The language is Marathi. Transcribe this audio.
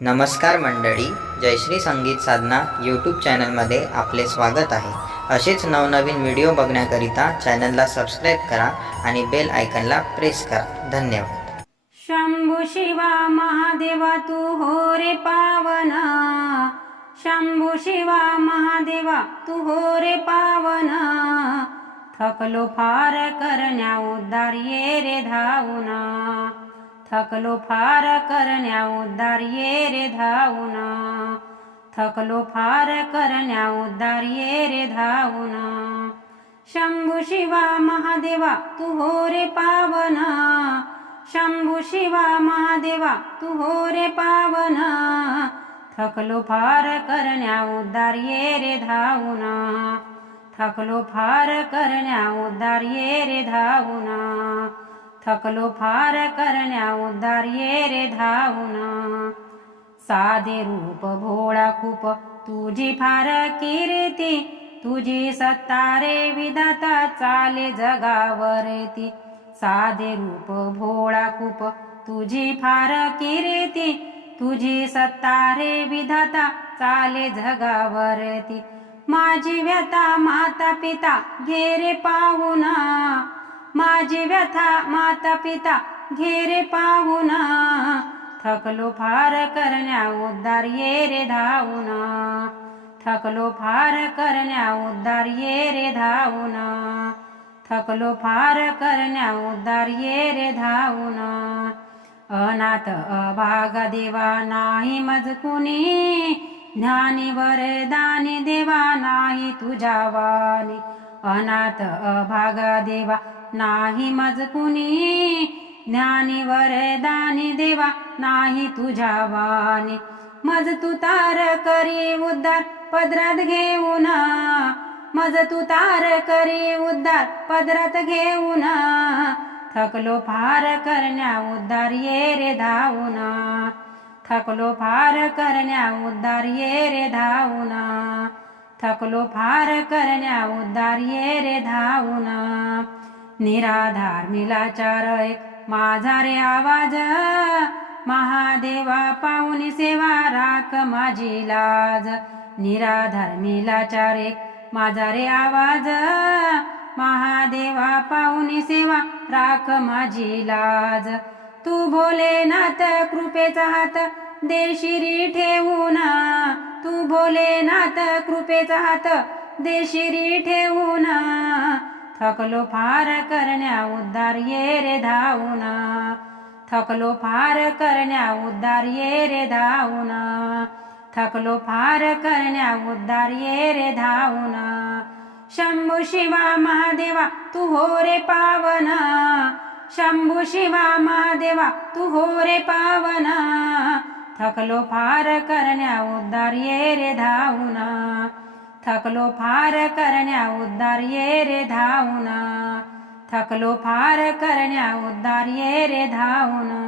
नमस्कार मंडळी, जयश्री संगीत साधना यूट्यूब चॅनलमध्ये आपले स्वागत आहे। असेच नवनवीन व्हिडिओ बघण्याकरिता चॅनलला सबस्क्राईब करा आणि बेल आयकॉनला प्रेस करा। धन्यवाद। शंभू शिवा महादेवा तू हो रे पावना, शंभू शिवा महादेवा तू हो रे पावना, थकलो फार करण्या उद्धार ये रे धावना, थकलो फार करण्या उद्धार ये रे धावना, थकलो फार करण्या उद्धार ये रे धावना। शंभू शिवा महादेवा तू हो रे पावना, शंभू शिवा महादेवा तू हो रे पावना, थकलो फार करण्या उद्धार ये रे धावना, थकलो फार करण्या उद्धार ये रे धावना, थकलो फार करण्या उद्धार ये रे धावना। साधे रूप भोळा खूप तुझी फार कीर्ती, तुझी सत्ता रे विधाता चाले जगावर ती, साधे रूप भोळा खूप तुझी फार कीर्ती, तुझी सत्ता रे विधाता चाले जगावर ती, माझी व्यथा माता पिता घे रे पाहुणा, माझी व्यथा माता पिता घे रे पाहुणा, थकलो फार करण्या उद्धार ये रे धावना, थकलो फार करण्या उद्धार ये रे धावना, थकलो फार करण्या उद्धार ये रे धावना। अनाथ अभागा देवा नाही मज कुणी, ज्ञानी वरदानी देवा नाही तुझ्या वाणी, अनाथ अभागा देवा नाही मज कुणी, ज्ञानी वरदानी देवा नाही तुझ्या वाणी, मज तू तार करी उद्धार पदरात घेऊन, मज तू तार करी उद्धार पदरात घेऊन, थकलो फार करण्या उद्धार ये रे धावना, थकलो फार करण्या उद्धार ये रे धावना, थकलो फार करण्या उद्धार ये रे धावना। निराधार निलाचार एक माझा रे आवाज, महादेवा पाहुनी सेवा राख माझी लाज, निराधार निलाचार एक माझा रे आवाज, महादेवा पाहुनी सेवा राख माझी लाज, तू भोलेनाथ कृपेचा हात दे शिरी ठेवून, तू भोलेनाथ कृपेचा हात दे शिरी ठेवून, थकलो फार करण्या उद्धार ये रे धावना, थकलो फार करण्या उद्धार ये रे धावना, थकलो फार करण्या उद्धार ये रे धावना। शंभू शिवा महादेवा तू हो रे पावना, शंभू शिवा महादेवा तू हो रे पावना, थकलो फार करण्या उद्धार ये रे धावना, थकलो फार करण्या उद्धार ये रे धावना, थकलो फार करण्या उद्धार ये रे धावना।